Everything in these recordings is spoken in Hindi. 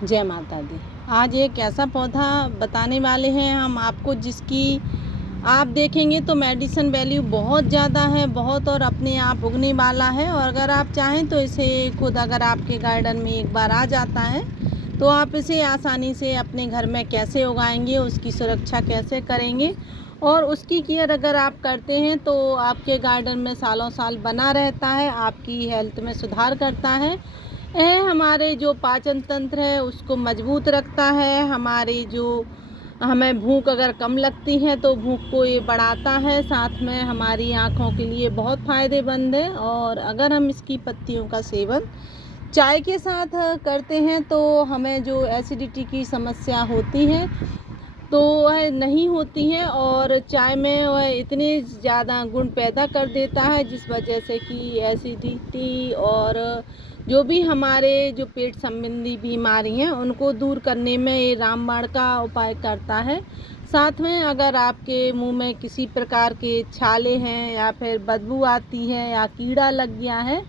जय माता दी। आज एक ऐसा पौधा बताने वाले हैं हम आपको, जिसकी आप देखेंगे तो मेडिसिन वैल्यू बहुत ज़्यादा है, बहुत, और अपने आप उगने वाला है। और अगर आप चाहें तो इसे खुद अगर आपके गार्डन में एक बार आ जाता है तो आप इसे आसानी से अपने घर में कैसे उगाएंगे, उसकी सुरक्षा कैसे करेंगे और उसकी केयर अगर आप करते हैं तो आपके गार्डन में सालों साल बना रहता है, आपकी हेल्थ में सुधार करता है। यह हमारे जो पाचन तंत्र है उसको मजबूत रखता है। हमारी जो हमें भूख अगर कम लगती है तो भूख को ये बढ़ाता है। साथ में हमारी आँखों के लिए बहुत फ़ायदेमंद है। और अगर हम इसकी पत्तियों का सेवन चाय के साथ करते हैं तो हमें जो एसिडिटी की समस्या होती है तो वह नहीं होती है। और चाय में वह इतने ज़्यादा गुण पैदा कर देता है जिस वजह से कि एसिडिटी और जो भी हमारे जो पेट संबंधी बीमारी हैं उनको दूर करने में ये रामबाण का उपाय करता है। साथ में अगर आपके मुंह में किसी प्रकार के छाले हैं या फिर बदबू आती है या कीड़ा लग गया है,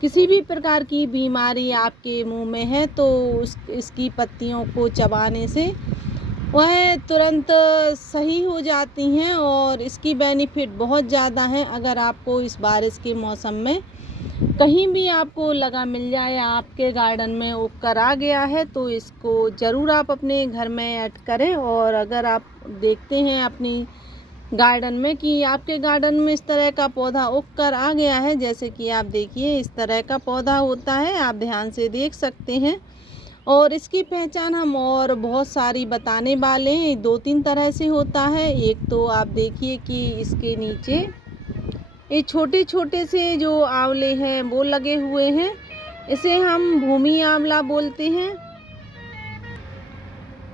किसी भी प्रकार की बीमारी आपके मुंह में है तो इसकी पत्तियों को चबाने से वह तुरंत सही हो जाती हैं। और इसकी बेनिफिट बहुत ज़्यादा है। अगर आपको इस बारिश के मौसम में कहीं भी आपको लगा मिल जाए, आपके गार्डन में उग कर आ गया है, तो इसको ज़रूर आप अपने घर में ऐड करें। और अगर आप देखते हैं अपनी गार्डन में कि आपके गार्डन में इस तरह का पौधा उग कर आ गया है, जैसे कि आप देखिए इस तरह का पौधा होता है, आप ध्यान से देख सकते हैं। और इसकी पहचान हम और बहुत सारी बताने वाले हैं। 2-3 तरह से होता है। एक तो आप देखिए कि इसके नीचे ये छोटे छोटे से जो आंवले हैं वो लगे हुए हैं, इसे हम भूमि आंवला बोलते हैं।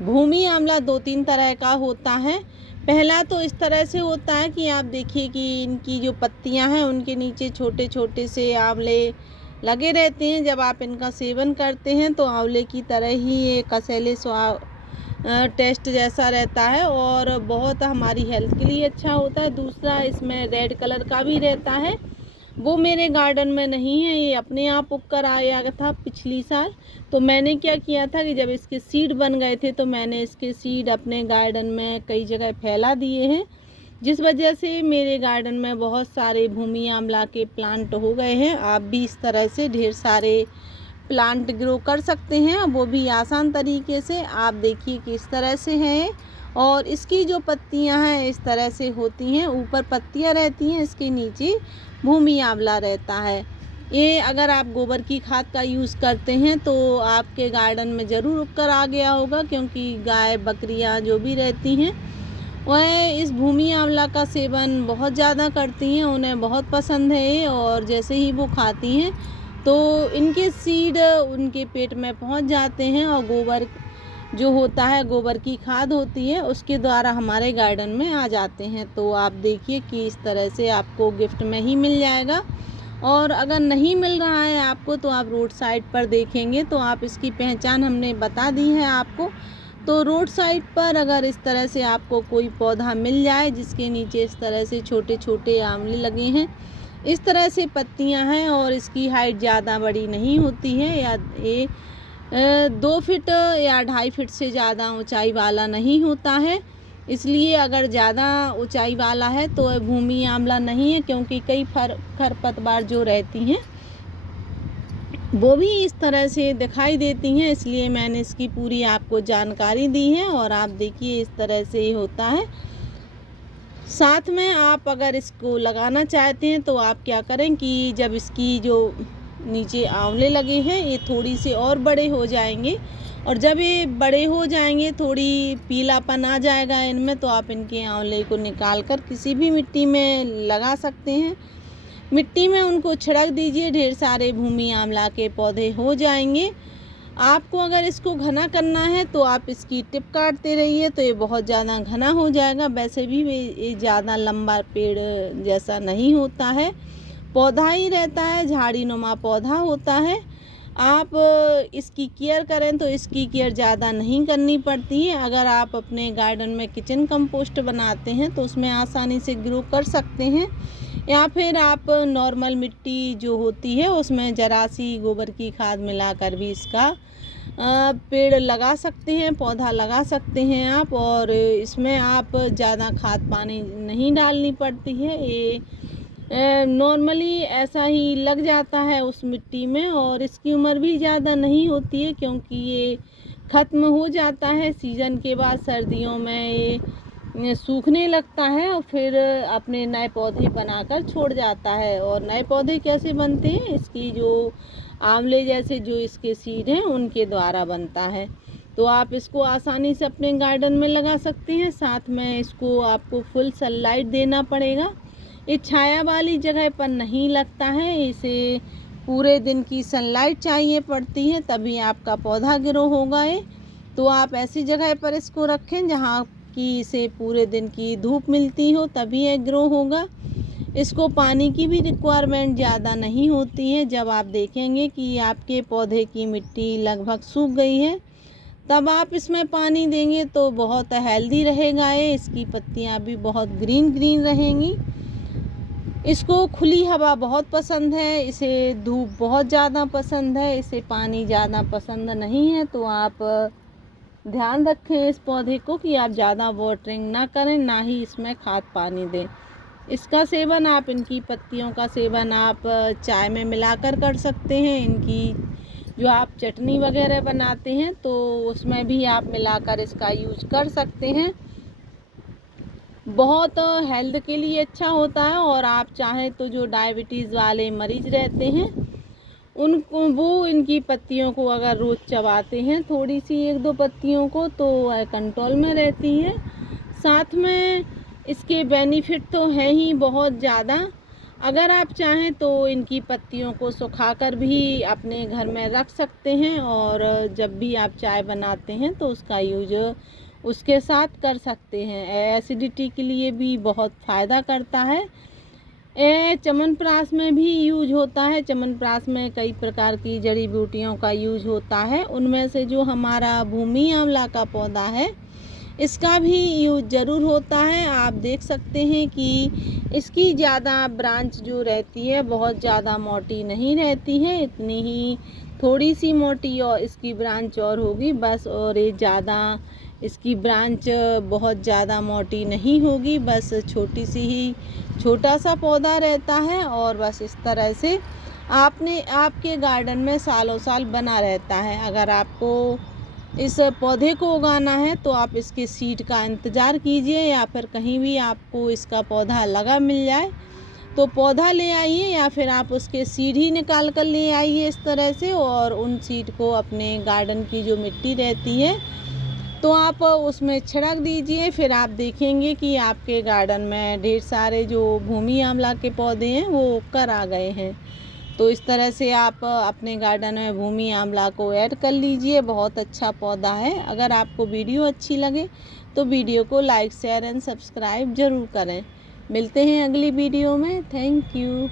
भूमि आंवला 2-3 तरह का होता है। पहला तो इस तरह से होता है कि आप देखिए कि इनकी जो पत्तियां हैं उनके नीचे छोटे छोटे से आंवले लगे रहते हैं। जब आप इनका सेवन करते हैं तो आंवले की तरह ही ये कसैले टेस्ट जैसा रहता है और बहुत हमारी हेल्थ के लिए अच्छा होता है। दूसरा, इसमें रेड कलर का भी रहता है, वो मेरे गार्डन में नहीं है, ये अपने आप उग कर आया था पिछली साल। तो मैंने क्या किया था कि जब इसके सीड बन गए थे तो मैंने इसके सीड अपने गार्डन में कई जगह फैला दिए हैं, जिस वजह से मेरे गार्डन में बहुत सारे भूमि आंवला के प्लांट हो गए हैं। आप भी इस तरह से ढेर सारे प्लांट ग्रो कर सकते हैं, वो भी आसान तरीके से। आप देखिए कि इस तरह से है और इसकी जो पत्तियां हैं इस तरह से होती हैं, ऊपर पत्तियां रहती हैं, इसके नीचे भूमि आंवला रहता है। ये अगर आप गोबर की खाद का यूज़ करते हैं तो आपके गार्डन में ज़रूर उग कर आ गया होगा, क्योंकि गाय बकरियां जो भी रहती हैं वह इस भूमि आंवला का सेवन बहुत ज़्यादा करती हैं, उन्हें बहुत पसंद है। और जैसे ही वो खाती हैं तो इनके सीड उनके पेट में पहुंच जाते हैं और गोबर जो होता है, गोबर की खाद होती है, उसके द्वारा हमारे गार्डन में आ जाते हैं। तो आप देखिए कि इस तरह से आपको गिफ्ट में ही मिल जाएगा। और अगर नहीं मिल रहा है आपको तो आप रोड साइड पर देखेंगे तो आप इसकी पहचान हमने बता दी है आपको। तो रोड साइड पर अगर इस तरह से आपको कोई पौधा मिल जाए जिसके नीचे इस तरह से छोटे छोटे आंवले लगे हैं, इस तरह से पत्तियां हैं और इसकी हाइट ज़्यादा बड़ी नहीं होती है, या ये 2 फीट या 2.5 फीट से ज़्यादा ऊंचाई वाला नहीं होता है। इसलिए अगर ज़्यादा ऊंचाई वाला है तो वह भूमि आंवला नहीं है, क्योंकि कई खरपतवार जो रहती हैं वो भी इस तरह से दिखाई देती हैं। इसलिए मैंने इसकी पूरी आपको जानकारी दी है। और आप देखिए इस तरह से ही होता है। साथ में आप अगर इसको लगाना चाहते हैं तो आप क्या करें कि जब इसकी जो नीचे आंवले लगे हैं ये थोड़ी से और बड़े हो जाएंगे, और जब ये बड़े हो जाएंगे, थोड़ी पीलापन आ जाएगा इनमें, तो आप इनके आंवले को निकाल कर किसी भी मिट्टी में लगा सकते हैं। मिट्टी में उनको छिड़क दीजिए, ढेर सारे भूमि आंवला के पौधे हो जाएंगे। आपको अगर इसको घना करना है तो आप इसकी टिप काटते रहिए तो ये बहुत ज़्यादा घना हो जाएगा। वैसे भी ये ज़्यादा लंबा पेड़ जैसा नहीं होता है, पौधा ही रहता है, झाड़ी नुमा पौधा होता है। आप इसकी केयर करें तो इसकी केयर ज़्यादा नहीं करनी पड़ती है। अगर आप अपने गार्डन में किचन कंपोस्ट बनाते हैं तो उसमें आसानी से ग्रो कर सकते हैं, या फिर आप नॉर्मल मिट्टी जो होती है उसमें ज़रा सी गोबर की खाद मिलाकर भी इसका पेड़ लगा सकते हैं, पौधा लगा सकते हैं आप। और इसमें आप ज़्यादा खाद पानी नहीं डालनी पड़ती है, ये नॉर्मली ऐसा ही लग जाता है उस मिट्टी में। और इसकी उम्र भी ज़्यादा नहीं होती है, क्योंकि ये ख़त्म हो जाता है सीज़न के बाद। सर्दियों में ये सूखने लगता है और फिर अपने नए पौधे बनाकर छोड़ जाता है। और नए पौधे कैसे बनते हैं, इसकी जो आंवले जैसे जो इसके सीड हैं उनके द्वारा बनता है। तो आप इसको आसानी से अपने गार्डन में लगा सकते हैं। साथ में इसको आपको फुल सनलाइट देना पड़ेगा। ये छाया वाली जगह पर नहीं लगता है, इसे पूरे दिन की सनलाइट चाहिए पड़ती है, तभी आपका पौधा ग्रो होगा। ये तो आप ऐसी जगह पर इसको रखें जहाँ कि इसे पूरे दिन की धूप मिलती हो, तभी ये ग्रो होगा। इसको पानी की भी रिक्वायरमेंट ज़्यादा नहीं होती है। जब आप देखेंगे कि आपके पौधे की मिट्टी लगभग सूख गई है, तब आप इसमें पानी देंगे तो बहुत हेल्दी रहेगा ये। इसकी पत्तियाँ भी बहुत ग्रीन ग्रीन रहेंगी। इसको खुली हवा बहुत पसंद है, इसे धूप बहुत ज़्यादा पसंद है, इसे पानी ज़्यादा पसंद नहीं है। तो आप ध्यान रखें इस पौधे को कि आप ज़्यादा वाटरिंग ना करें, ना ही इसमें खाद पानी दें। इसका सेवन आप, इनकी पत्तियों का सेवन आप चाय में मिलाकर कर सकते हैं। इनकी जो आप चटनी वगैरह बनाते हैं तो उसमें भी आप मिलाकर इसका यूज कर सकते हैं। बहुत हेल्थ के लिए अच्छा होता है। और आप चाहें तो जो डायबिटीज़ वाले मरीज़ रहते हैं उनको, वो इनकी पत्तियों को अगर रोज़ चबाते हैं थोड़ी सी 1-2 पत्तियों को, तो कंट्रोल में रहती है। साथ में इसके बेनिफिट तो हैं ही बहुत ज़्यादा। अगर आप चाहें तो इनकी पत्तियों को सुखाकर भी अपने घर में रख सकते हैं, और जब भी आप चाय बनाते हैं तो उसका यूज उसके साथ कर सकते हैं। एसिडिटी के लिए भी बहुत फ़ायदा करता है। च्यवनप्राश में भी यूज होता है। च्यवनप्राश में कई प्रकार की जड़ी बूटियों का यूज होता है। उनमें से जो हमारा भूमि आंवला का पौधा है, इसका भी यूज ज़रूर होता है। आप देख सकते हैं कि इसकी ज़्यादा ब्रांच जो रहती है बहुत ज़्यादा मोटी नहीं रहती है, इतनी ही थोड़ी सी मोटी और इसकी ब्रांच और होगी बस। और ये ज़्यादा इसकी ब्रांच बहुत ज़्यादा मोटी नहीं होगी, बस छोटी सी ही छोटा सा पौधा रहता है। और बस इस तरह से आपके गार्डन में सालों साल बना रहता है। अगर आपको इस पौधे को उगाना है तो आप इसके सीड का इंतज़ार कीजिए, या फिर कहीं भी आपको इसका पौधा लगा मिल जाए तो पौधा ले आइए, या फिर आप उसके सीड ही निकाल कर ले आइए इस तरह से। और उन सीड को अपने गार्डन की जो मिट्टी रहती है तो आप उसमें छिड़क दीजिए। फिर आप देखेंगे कि आपके गार्डन में ढेर सारे जो भूमि आंवला के पौधे हैं वो उगकर आ गए हैं। तो इस तरह से आप अपने गार्डन में भूमि आंवला को ऐड कर लीजिए, बहुत अच्छा पौधा है। अगर आपको वीडियो अच्छी लगे तो वीडियो को लाइक, शेयर एंड सब्सक्राइब ज़रूर करें। मिलते हैं अगली वीडियो में। Thank you.